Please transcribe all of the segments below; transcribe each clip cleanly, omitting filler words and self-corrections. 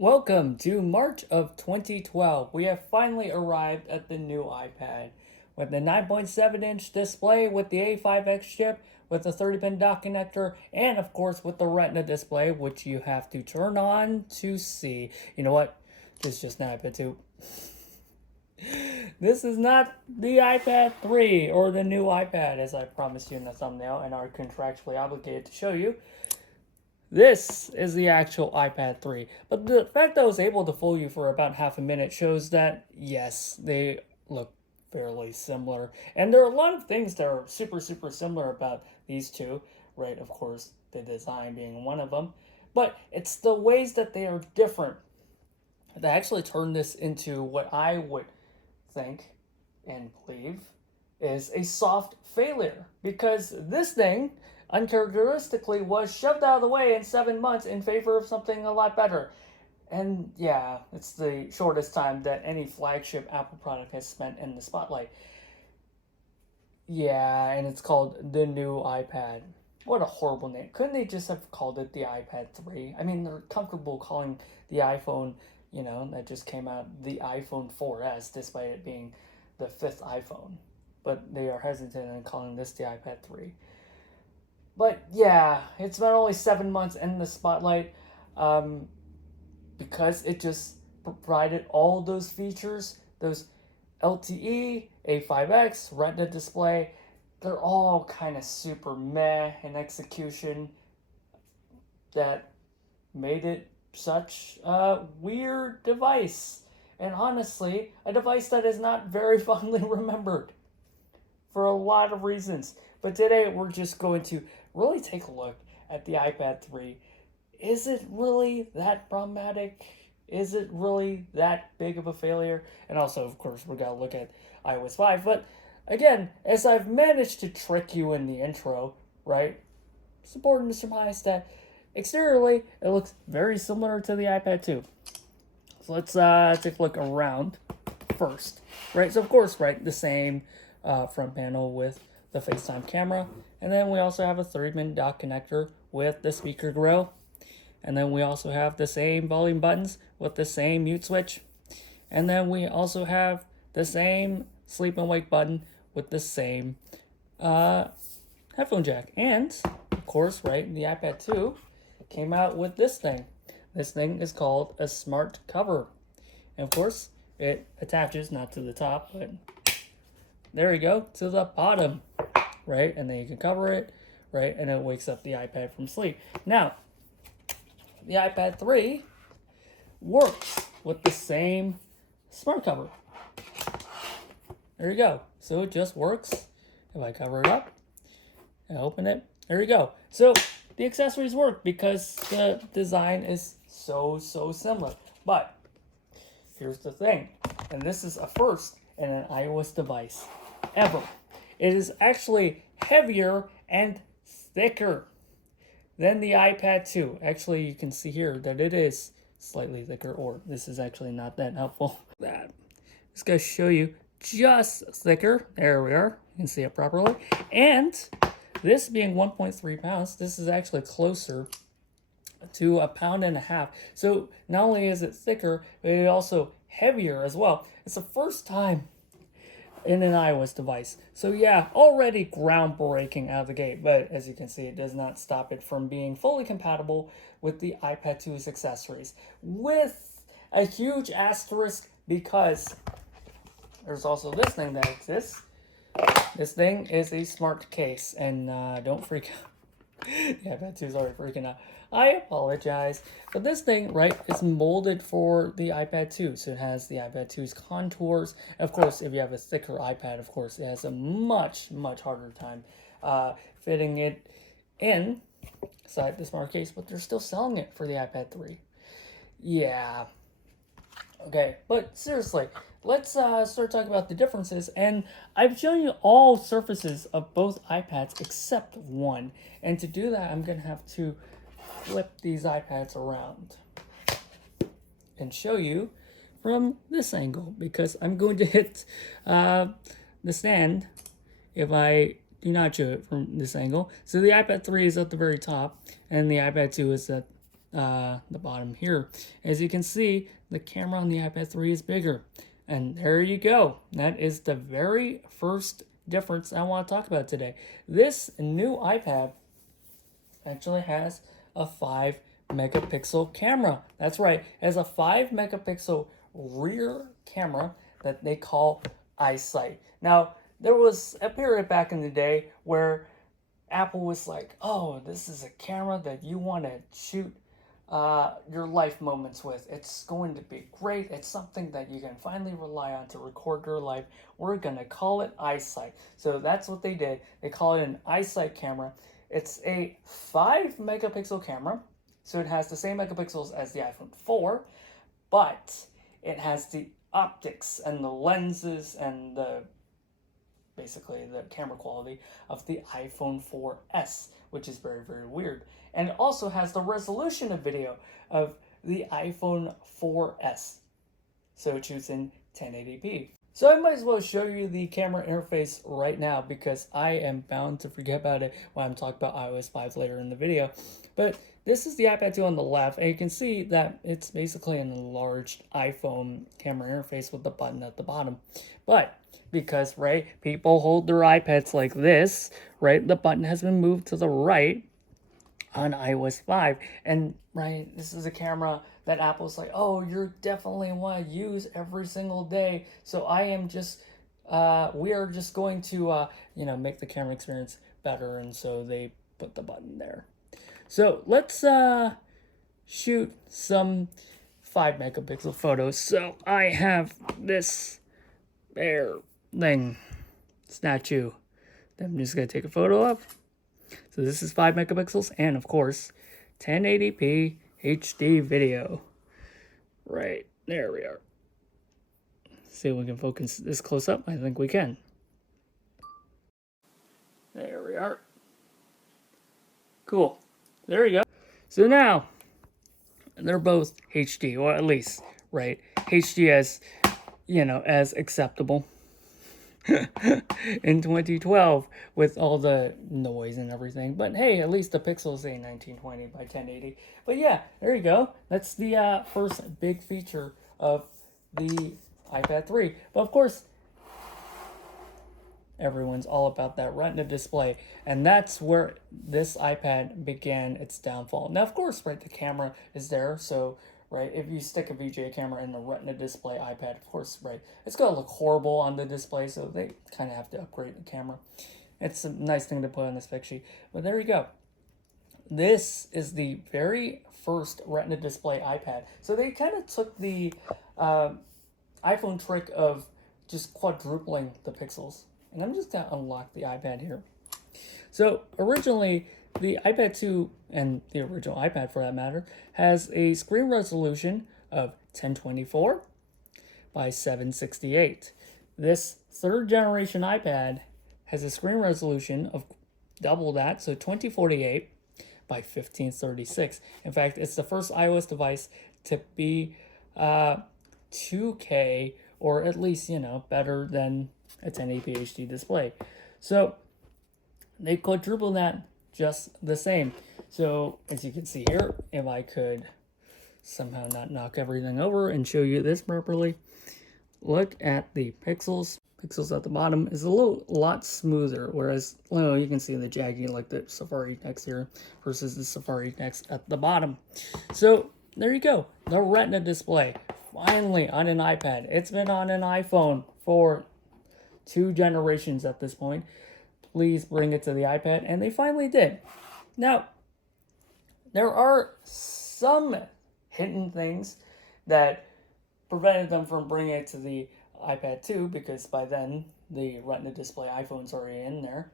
Welcome to March of 2012. We have finally arrived at the new iPad. With the 9.7-inch display, with the A5X chip, with the 30-pin dock connector, and of course with the Retina display, which you have to turn on to see. You know what? This is just an iPad 2. This is not the iPad 3 or the new iPad, as I promised you in the thumbnail and are contractually obligated to show you. This is the actual iPad 3. But the fact that I was able to fool you for about half a minute shows that, yes, they look fairly similar. And there are a lot of things that are super, super similar about these two, right? Of course, the design being one of them. But it's the ways that they are different that actually turn this into what I would think and believe is a soft failure. Because this thing uncharacteristically was shoved out of the way in 7 months in favor of something a lot better. And yeah, it's the shortest time that any flagship Apple product has spent in the spotlight. Yeah, and it's called the new iPad. What a horrible name. Couldn't they just have called it the iPad 3? I mean, they're comfortable calling the iPhone, that just came out, the iPhone 4S, despite it being the fifth iPhone. But they are hesitant in calling this the iPad 3. But yeah, it's been only 7 months in the spotlight because it just provided all those features, those LTE, A5X, Retina display. They're all kind of super meh in execution that made it such a weird device. And honestly, a device that is not very fondly remembered for a lot of reasons. But today we're just going to really take a look at the iPad 3. Is it really that problematic? Is it really that big of a failure? And also, of course, we're going to look at iOS 5. But again, as I've managed to trick you in the intro, right? It's important to surmise that exteriorly, it looks very similar to the iPad 2. So let's take a look around first, right? So of course, right, the same front panel with the FaceTime camera, and then we also have a 30-pin dock connector with the speaker grill, and then we also have the same volume buttons with the same mute switch, and then we also have the same sleep and wake button with the same headphone jack. And of course, right, the iPad 2 came out with this thing. This thing is called a smart cover. And of course, it attaches not to the top, but there you go, to the bottom, right? And then you can cover it, right? And it wakes up the iPad from sleep. Now, the iPad 3 works with the same smart cover. There you go. So it just works. If I cover it up and open it, there you go. So the accessories work because the design is so similar. But here's the thing, and this is a first in an iOS device ever. It is actually heavier and thicker than the iPad 2. Actually, you can see here that it is slightly thicker, or this is actually not that helpful. That just going to show you just thicker. There we are. You can see it properly. And this being 1.3 pounds, this is actually closer to 1.5 pounds. So not only is it thicker, but it's also heavier as well. It's the first time in an iOS device. So yeah, already groundbreaking out of the gate, but as you can see, it does not stop it from being fully compatible with the iPad 2's accessories, with a huge asterisk because there's also this thing that exists. This thing is a smart case, and don't freak out. The iPad 2 is already freaking out. I apologize. But this thing, right, is molded for the iPad 2. So it has the iPad 2's contours. Of course, if you have a thicker iPad, of course, it has a much harder time fitting it inside the smart case. But they're still selling it for the iPad 3. Yeah. Okay, but seriously, let's start talking about the differences. And I've shown you all surfaces of both iPads except one. And to do that, I'm going to have to flip these iPads around and show you from this angle, because I'm going to hit the stand if I do not show it from this angle. So the iPad 3 is at the very top, and the iPad 2 is at the bottom here. As you can see, the camera on the iPad 3 is bigger. And there you go. That is the very first difference I want to talk about today. This new iPad actually has a 5 megapixel camera. That's right, it has a 5 megapixel rear camera that they call iSight. Now, there was a period back in the day where Apple was like, oh, this is a camera that you want to shoot your life moments with. It's going to be great. It's something that you can finally rely on to record your life. We're going to call it iSight. So that's what they did. They call it an iSight camera. It's a 5 megapixel camera. So it has the same megapixels as the iPhone 4, but it has the optics and the lenses and basically the camera quality of the iPhone 4S, which is very, very weird. And it also has the resolution of video of the iPhone 4S. So it shoots in 1080p. So I might as well show you the camera interface right now because I am bound to forget about it when I'm talking about iOS 5 later in the video. But this is the iPad 2 on the left, and you can see that it's basically an enlarged iPhone camera interface with the button at the bottom. But because, right, people hold their iPads like this, right, the button has been moved to the right on iOS 5. And, right, this is a camera that Apple's like, oh, you're definitely want to use every single day. So I am just, we are just going to, make the camera experience better. And so they put the button there. So let's shoot some 5 megapixel photos. So I have this bear thing, statue, that I'm just going to take a photo of. So this is 5 megapixels and of course 1080p HD video. Right, there we are. See if we can focus this close up. I think we can. There we are. Cool. There we go. So now, they're both HD, or at least, right, HD as, as acceptable. In 2012 with all the noise and everything, but hey, at least the pixels say 1920 by 1080. But yeah, there you go. That's the first big feature of the iPad 3. But of course, everyone's all about that Retina display, and that's where this iPad began its downfall. Now, of course, right, the camera is there, so right, if you stick a VGA camera in a Retina display iPad, of course, right, it's going to look horrible on the display, so they kind of have to upgrade the camera. It's a nice thing to put on this spec sheet. But there you go. This is the very first Retina display iPad. So they kind of took the iPhone trick of just quadrupling the pixels. And I'm just going to unlock the iPad here. So originally, the iPad 2, and the original iPad for that matter, has a screen resolution of 1024 by 768. This third generation iPad has a screen resolution of double that, so 2048 by 1536. In fact, it's the first iOS device to be 2K, or at least, better than a 1080p HD display. So they quadruple that just the same. So as you can see here, if I could somehow not knock everything over and show you this properly, look at the pixels. Pixels at the bottom is a lot smoother, whereas you can see the jaggy like the Safari text here versus the Safari text at the bottom. So there you go, the Retina display finally on an iPad. It's been on an iPhone for 2 generations at this point. Please bring it to the iPad, and they finally did. Now, there are some hidden things that prevented them from bringing it to the iPad 2, because by then the Retina display iPhone's already in there,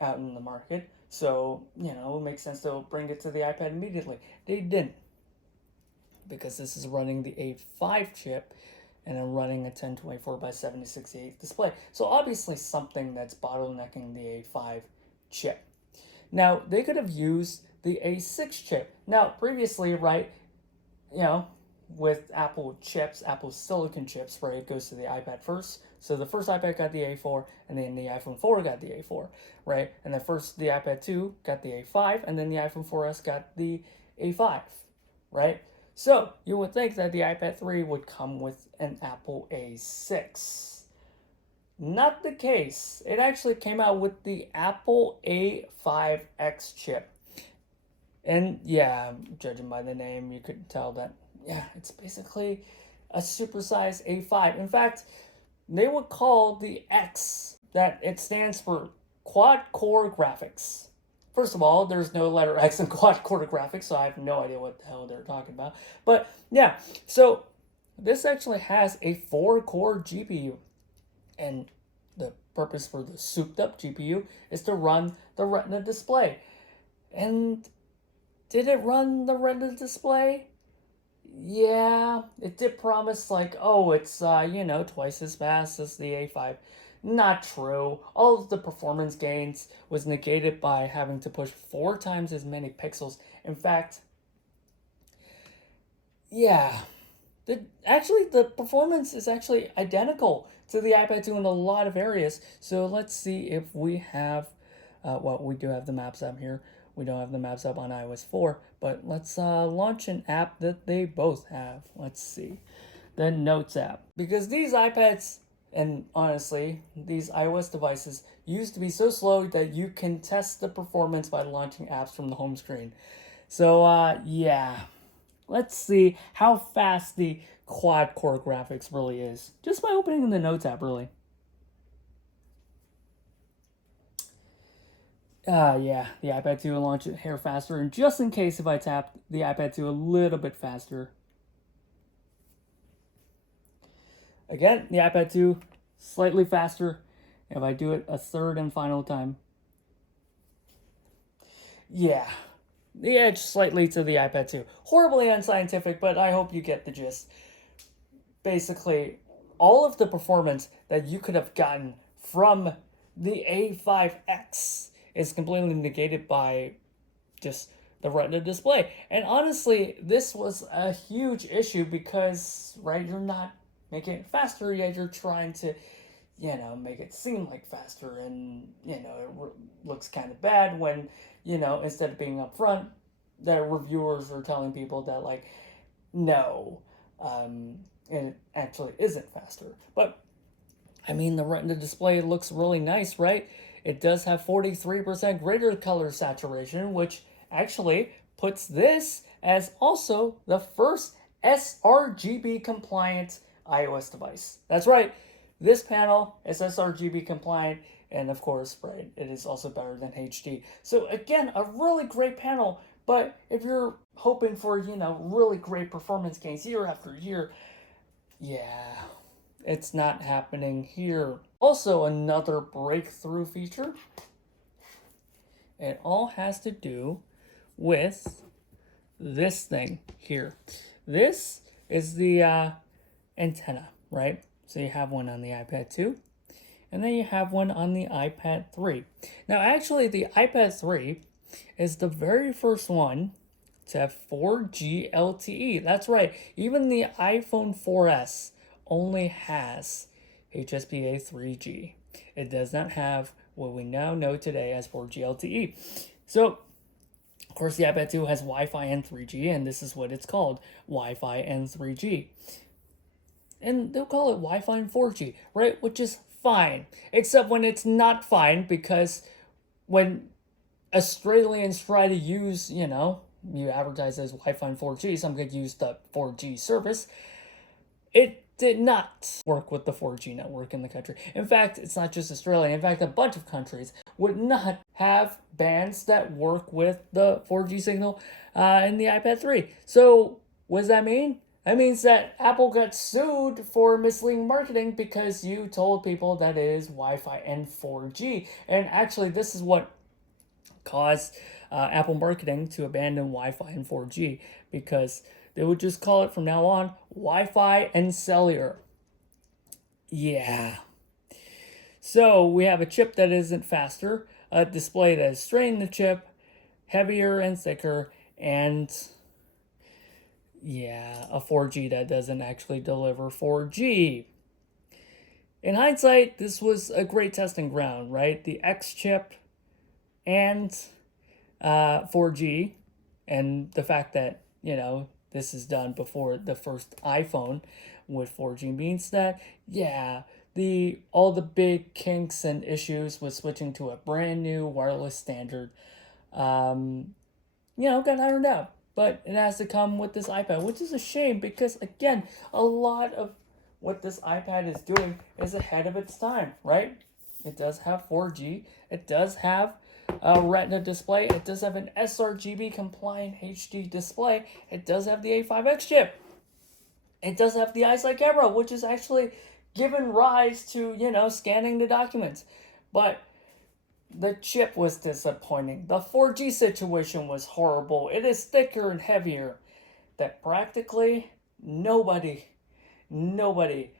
out in the market. So, it makes sense to bring it to the iPad immediately. They didn't, because this is running the A5 chip, and I'm running a 1024 by 768 display. So obviously something that's bottlenecking the A5 chip. Now, they could have used the A6 chip. Now, previously, right, with Apple chips, Apple silicon chips, right, it goes to the iPad first. So the first iPad got the A4, and then the iPhone 4 got the A4, right? And the iPad 2 got the A5, and then the iPhone 4S got the A5, right? So you would think that the iPad 3 would come with an Apple A6. Not the case. It actually came out with the Apple A5X chip. And yeah, judging by the name, you could tell that, yeah, it's basically a supersized A5. In fact, they would call the X that it stands for quad core graphics. First of all, there's no letter X in quad core graphics, so I have no idea what the hell they're talking about. But yeah, so this actually has a 4-core GPU. And the purpose for the souped up GPU is to run the Retina display. And did it run the Retina display? Yeah, it did promise like, oh, it's twice as fast as the A5. Not true. All of the performance gains was negated by having to push 4 times as many pixels. In fact, yeah, the performance is actually identical to the iPad 2 in a lot of areas. So let's see if we have, we do have the Maps app here. We don't have the Maps app on iOS 4, but let's launch an app that they both have. Let's see, the Notes app. Because these iPads, and honestly, these iOS devices used to be so slow that you can test the performance by launching apps from the home screen. So yeah, let's see how fast the quad core graphics really is. Just by opening the Notes app, really. Yeah, the iPad 2 will launch it hair faster, and just in case if I tap the iPad 2 a little bit faster. Again, the iPad 2 slightly faster. If I do it a third and final time. Yeah, the edge slightly to the iPad 2. Horribly unscientific, but I hope you get the gist. Basically, all of the performance that you could have gotten from the A5X is completely negated by just the Retina display. And honestly, this was a huge issue because, right, you're not making it faster, yet you're trying to, make it seem like faster. And, it looks kind of bad when, instead of being upfront, the reviewers are telling people that, like, no, it actually isn't faster. But I mean, the Retina display looks really nice, right? It does have 43% greater color saturation, which actually puts this as also the first sRGB compliant iOS device. That's right, this panel is sRGB compliant, and of course, right, it is also better than HD. So again, a really great panel, but if you're hoping for, really great performance gains year after year, yeah, it's not happening here. Also, another breakthrough feature. It all has to do with this thing here. This is the antenna, right? So you have one on the iPad 2, and then you have one on the iPad 3. Now, actually, the iPad 3 is the very first one to have 4G LTE. That's right, even the iPhone 4S only has HSPA 3G. It does not have what we now know today as 4G LTE. So, of course, the iPad 2 has Wi-Fi and 3G, and this is what it's called, Wi-Fi and 3G. And they'll call it Wi-Fi and 4G, right? Which is fine, except when it's not fine, because when Australians try to use, you advertise as Wi-Fi and 4G, some could use the 4G service. It did not work with the 4G network in the country. In fact, it's not just Australia. In fact, a bunch of countries would not have bands that work with the 4G signal in the iPad 3. So, what does that mean? That means that Apple got sued for misleading marketing because you told people that it is Wi-Fi and 4G. And actually, this is what caused Apple marketing to abandon Wi-Fi and 4G, because they would just call it from now on Wi-Fi and cellular. Yeah. So we have a chip that isn't faster, a display that is straight in the chip, heavier and thicker, and yeah, a 4G that doesn't actually deliver 4G. In hindsight, this was a great testing ground, right? The X chip and 4G And the fact that, this is done before the first iPhone with 4G means that, yeah, the all the big kinks and issues with switching to a brand new wireless standard, um, got ironed out. But it has to come with this iPad, which is a shame because, again, a lot of what this iPad is doing is ahead of its time, right? It does have 4G. It does have a Retina display. It does have an sRGB compliant HD display. It does have the A5X chip. It does have the eyesight camera, which is actually given rise to, scanning the documents. But the chip was disappointing. The 4G situation was horrible. It is thicker and heavier. That practically nobody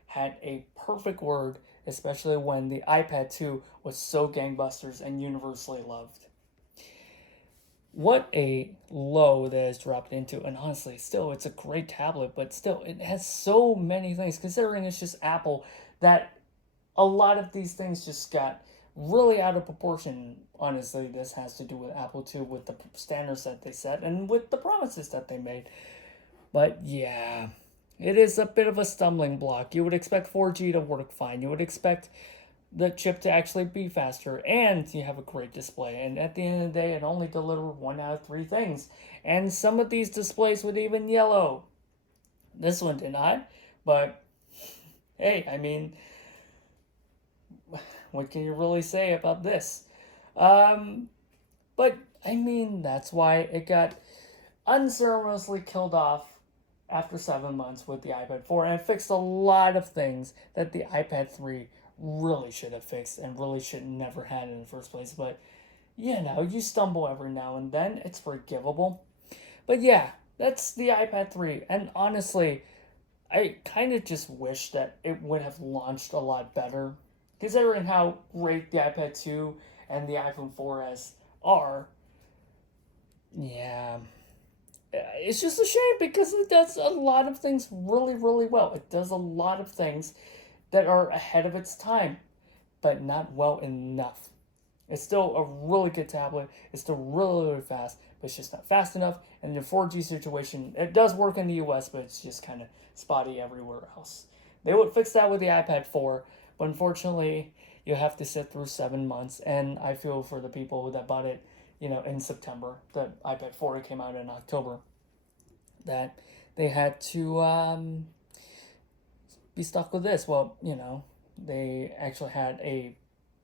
had a perfect word, especially when the iPad 2 was so gangbusters and universally loved. What a low that has dropped into, and honestly, still, it's a great tablet, but still, it has so many things, considering it's just Apple, that a lot of these things just got really out of proportion. Honestly, this has to do with Apple too, with the standards that they set and with the promises that they made. But yeah, it is a bit of a stumbling block. You would expect 4G to work fine. You would expect the chip to actually be faster, and you have a great display. And at the end of the day, it only delivered 1 out of 3 things. And some of these displays would even yellow. This one did not. But hey, I mean, what can you really say about this? Um, but I mean, that's why it got unceremoniously killed off after 7 months with the iPad 4, and it fixed a lot of things that the iPad 3 really should have fixed and really should never had in the first place. But you stumble every now and then. It's forgivable. But yeah, that's the iPad 3. And honestly, I kind of just wish that it would have launched a lot better, considering how great the iPad 2 and the iPhone 4S are. Yeah, it's just a shame because it does a lot of things really, really well. It does a lot of things that are ahead of its time, but not well enough. It's still a really good tablet. It's still really, really fast, but it's just not fast enough. And the 4G situation, it does work in the US, but it's just kind of spotty everywhere else. They would fix that with the iPad 4, but unfortunately, you have to sit through 7 months. And I feel for the people that bought it, in September. The iPad 4 came out in October. That they had to be stuck with this. Well, they actually had a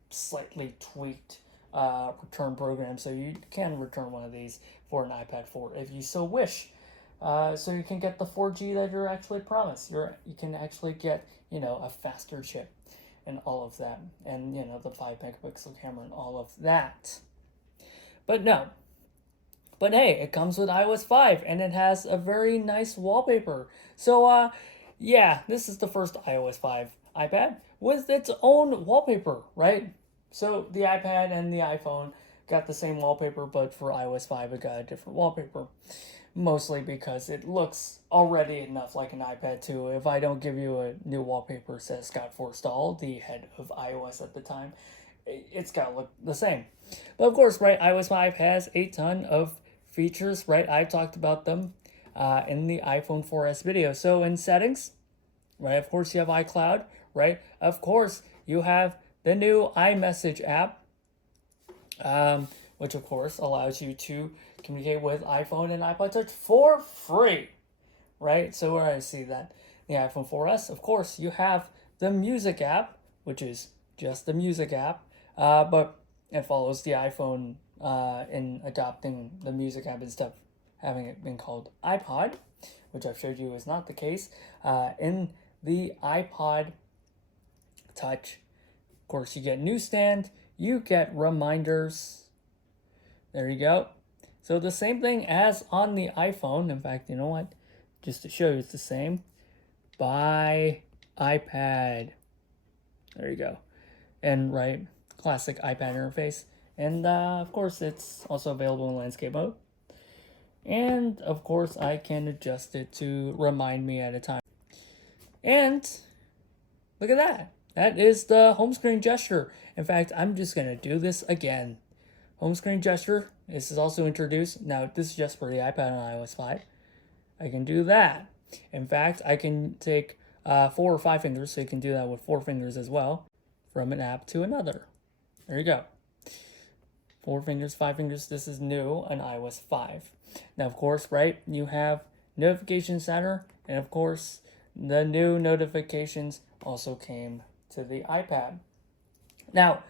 slightly tweaked return program, so you can return one of these for an iPad 4 if you so wish. So you can get the 4G that you're actually promised. You can actually get a faster chip and all of that, and the 5 megapixel camera and all of that. But no. But hey, it comes with iOS 5 and it has a very nice wallpaper. So yeah, this is the first iOS 5 iPad with its own wallpaper, right? So the iPad and the iPhone got the same wallpaper, but for iOS 5 it got a different wallpaper. Mostly because it looks already enough like an iPad 2. If I don't give you a new wallpaper, says Scott Forstall, the head of iOS at the time, it's got to look the same. But of course, right, iOS 5 has a ton of features, right? I talked about them in the iPhone 4S video. So in settings, right, of course you have iCloud, right? Of course you have the new iMessage app, which of course allows you to communicate with iPhone and iPod Touch for free, right? So where I see that the iPhone 4S, of course, you have the Music app, which is just the Music app, but it follows the iPhone in adopting the Music app instead of having it been called iPod, which I've showed you is not the case. In the iPod Touch, of course, you get Newsstand, you get reminders. There you go. So the same thing as on the iPhone. In fact, you know what? Just to show you it's the same. Buy iPad. There you go. And right, classic iPad interface. And of course, it's also available in landscape mode. And of course, I can adjust it to remind me at a time. And look at that. That is the home screen gesture. In fact, I'm just going to do this again. home screen gesture. This is also introduced. Now, this is just for the iPad on iOS 5. I can do that. In fact, I can take 4 or 5 fingers, so you can do that with 4 fingers as well, from an app to another. There you go. 4 fingers, 5 fingers. This is new on iOS 5. Now, of course, right, you have Notification Center, and of course, the new notifications also came to the iPad. Now,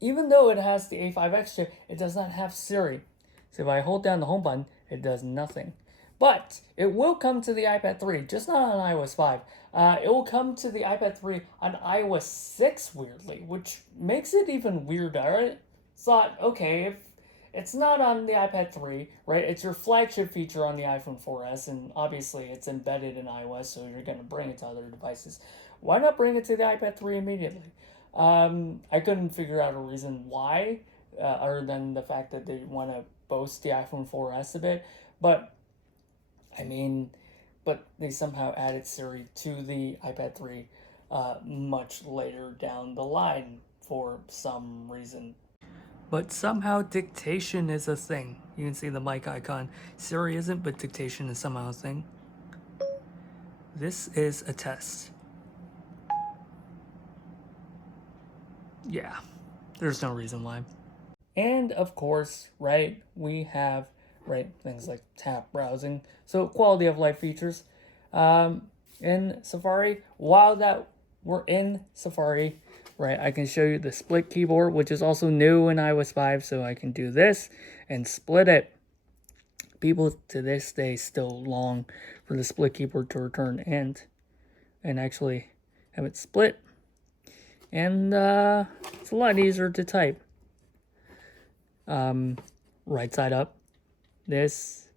even though it has the A5X chip, it does not have Siri. So if I hold down the home button, it does nothing. But it will come to the iPad 3, just not on iOS 5. It will come to the iPad 3 on iOS 6, weirdly, which makes it even weirder. I thought, okay, if it's not on the iPad 3, right? It's your flagship feature on the iPhone 4S, and obviously it's embedded in iOS, so you're going to bring it to other devices. Why not bring it to the iPad 3 immediately? I couldn't figure out a reason why, other than the fact that they want to boast the iPhone 4S a bit. But, I mean, but they somehow added Siri to the iPad 3 much later down the line for some reason. But somehow dictation is a thing. You can see the mic icon. Siri isn't, but dictation is somehow a thing. This is a test. Yeah, there's no reason why. And of course, right, we have, right, things like tap browsing. So quality of life features. In Safari, while that we're in Safari, right, I can show you the split keyboard, which is also new in iOS 5, so I can do this and split it. People to this day still long for the split keyboard to return and actually have it split. And it's a lot easier to type. Right side up. This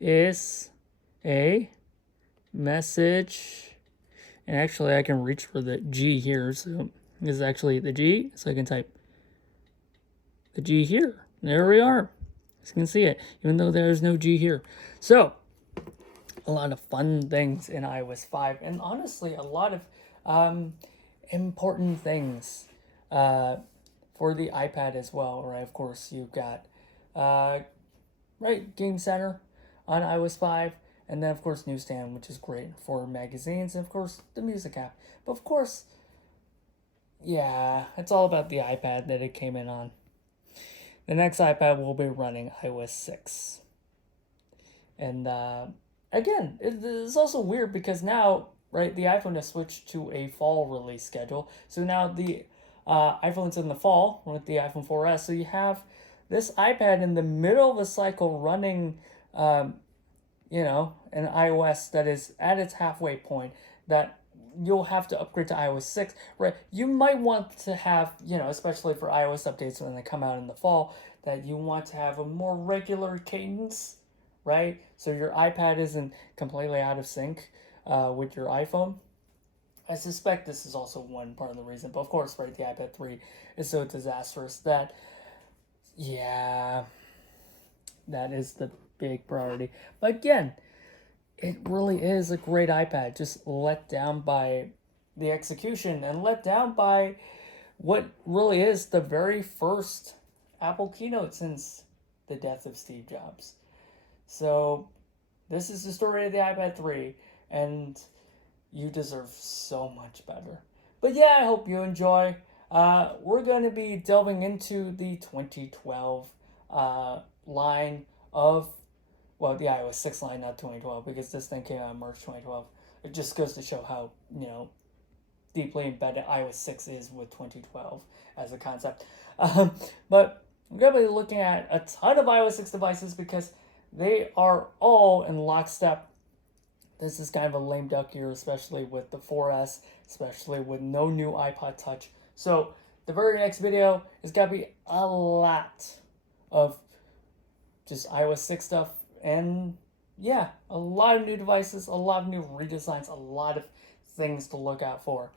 is a message. And actually, I can reach for the G here. So this is actually the G. So I can type the G here. There we are. As you can see it, even though there's no G here. So, a lot of fun things in iOS 5. And honestly, a lot of important things for the iPad as well, right? Of course, you've got right, Game Center on iOS 5, and then of course Newsstand, which is great for magazines, and of course the music app. But of course, yeah, it's all about the iPad that it came in on. The next iPad will be running iOS 6. And again, it's also weird because now, right, the iPhone has switched to a fall release schedule. So now the iPhone's in the fall with the iPhone 4S. So you have this iPad in the middle of a cycle running, an iOS that is at its halfway point that you'll have to upgrade to iOS 6, right? You might want to have, especially for iOS updates when they come out in the fall, that you want to have a more regular cadence, right? So your iPad isn't completely out of sync with your iPhone. I suspect this is also one part of the reason. But of course, right, the iPad 3 is so disastrous that, yeah, that is the big priority. But again, it really is a great iPad, just let down by the execution and let down by what really is the very first Apple keynote since the death of Steve Jobs. So this is the story of the iPad 3, and you deserve so much better. But yeah, I hope you enjoy. We're going to be delving into the 2012 line of, well, the iOS 6 line, not 2012, because this thing came out in March 2012. It just goes to show how, deeply embedded iOS 6 is with 2012 as a concept. But we're going to be looking at a ton of iOS 6 devices because they are all in lockstep. This is kind of a lame duck year, especially with the 4S, especially with no new iPod Touch. So the very next video is going to be a lot of just iOS 6 stuff. And yeah, a lot of new devices, a lot of new redesigns, a lot of things to look out for.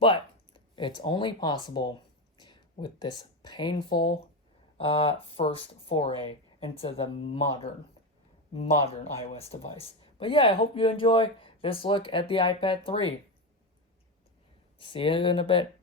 But it's only possible with this painful first foray into the modern iOS device. But yeah, I hope you enjoy this look at the iPad 3. See you in a bit.